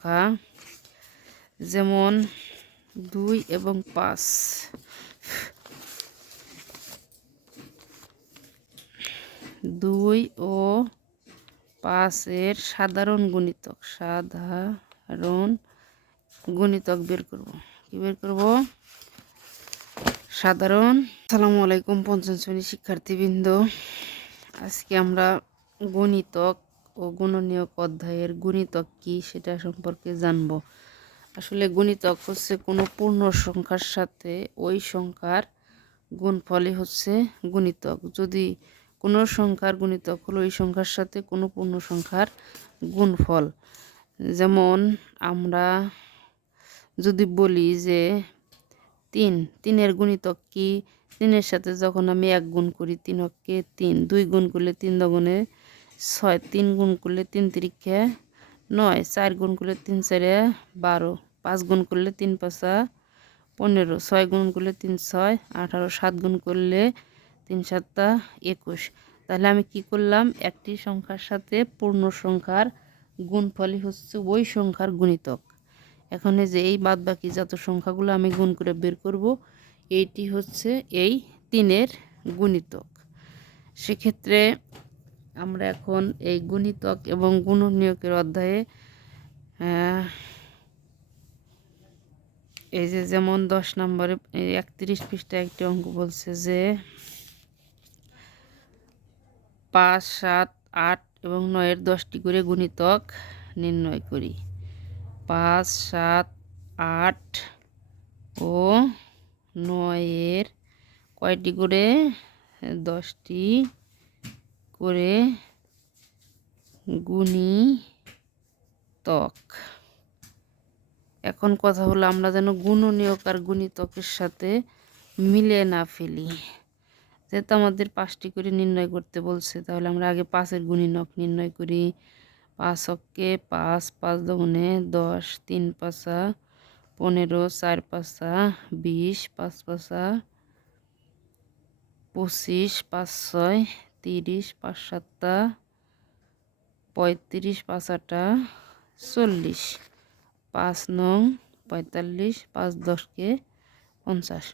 সংখ্যা যেমন 2 এবং 5। 2 ও 5 এর সাধারণ গুণিতক বের করব। কি বের করব? সাধারণ। আসসালামু আলাইকুম পঞ্চম শ্রেণীর শিক্ষার্থীবৃন্দ, আজকে আমরা গণিতক ও গুণনীয়ক অধ্যায়ের গুণিতক কি সেটা সম্পর্কে জানব। আসলে গুণিতক হচ্ছে কোনো পূর্ণ সংখ্যার সাথে ওই সংখ্যার গুণফলই হচ্ছে গুণিতক। যদি কোনো সংখ্যার গুণিতক হলো ওই সংখ্যার সাথে কোনো পূর্ণ সংখ্যার গুণফল। যেমন আমরা যদি বলি যে 3 গুণিতক কি, 3 সাথে যখন আমি 1 গুণ করি 3 অক্ষে 3, 2 গুণ করলে 3 দগুণে 6, 3 গুণ করলে 3 তিরিক্ষে 9, 4 গুণ করলে 3 চারে 12, 5 গুণ করলে 3 পাঁচা 15, 6 গুণ করলে 3 6 18, 7 গুণ করলে 3 সাতা 21। তাহলে আমি কি করলাম? একটি সংখ্যার সাথে পূর্ণ সংখ্যার গুণফলই হচ্ছে ওই সংখ্যার গুণিতক। এখন যে এই বাদ বাকি যত সংখ্যাগুলো আমি গুণ করে বের করব, এইটি হচ্ছে এই 3-এর গুণিতক। সেক্ষেত্রে আমরা এখন এই গুণিতক এবং গুণনীয়কের অধ্যায়ে এই যে যেমন 10 নম্বরে 31 পৃষ্ঠায় একটি অঙ্ক বলছে যে 5, 7, 8 এবং 9-এর 10টি করে গুণিতক নির্ণয় করি। 5, 7, 8 ও 9-এর কয়টি করে? 10টি করে গুণিতক। এখন কথা হলো আমরা যেন গুণনীয়ক আর গুণিতকের সাথে মিলে না ফেলি। যেহেতু আমাদের 5টি করে নির্ণয় করতে বলছে, তাহলে আমরা আগে 5-এর গুণিতক নির্ণয় করি। 5 অক্ষে 5, 5 দুগুণে 10, 3 পাঁচা 15, 4 পাঁচা 20, 5 পাঁচা 25, 5 6 30, 5 সাতা 35, 5 আটা 40, 5 নং 45, 5 10কে 50।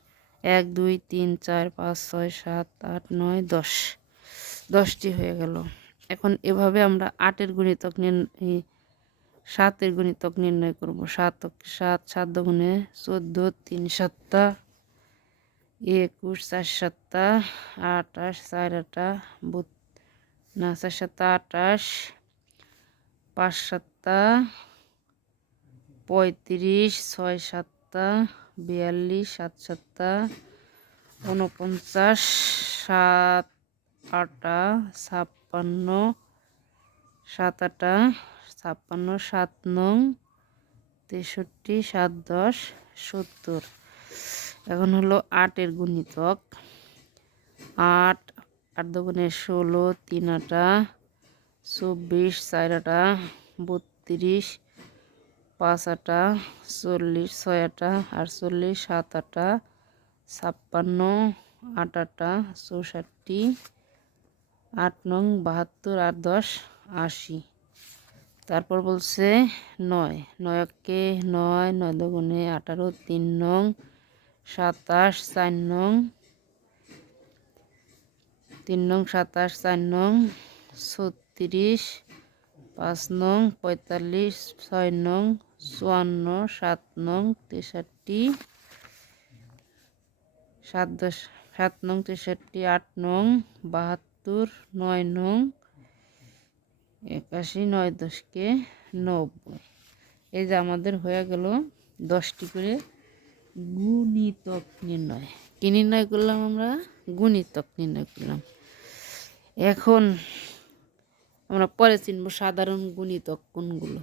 1 2 3 4 5 6 7 8 9 10, 10টি হয়ে গেল। এখন এভাবে আমরা 8-এর গুণিতক 7-এর গুণিতক নির্ণয় করব। 7 7 7 দুগুণে 14, 3 সাতা 21, 4 সাতা 28, 4 আটা 4 সাতা 28, 5 সাতা 35, 6 সাতা 42, 7 সাতা 49, 7 আটা 56, 7 আটা 56, 7 নং 63, 7 10 70। এখন হলো 8-এর গুণিতক। 8 8 দুগুণে 16, 3 আটা 24, 4 আটা 32, 5 আটা 40, 6 আটা 48, 7 আটা 56, 8 আটা 64, 8 নং 72, 8 10 80। তারপর বলছে 9 9 অক্ষে 9 9 দুগুণে 18, 3 নং 27, 4 নং 3 নং 27, 4 নং 36, 5 নং 45, 6 নং 54, 7 নং 63, 7 নং 63, 8 নং 72, 9 নং 81, 9 10কে 90। এই যে আমাদের হয়ে গেল 10টি করে গুণিতক নির্ণয়। কি নির্ণয় করলাম? আমরা গুণিতক নির্ণয় করলাম। এখন আমরা পরে চিনব সাধারণ গুণিতক কোনগুলো।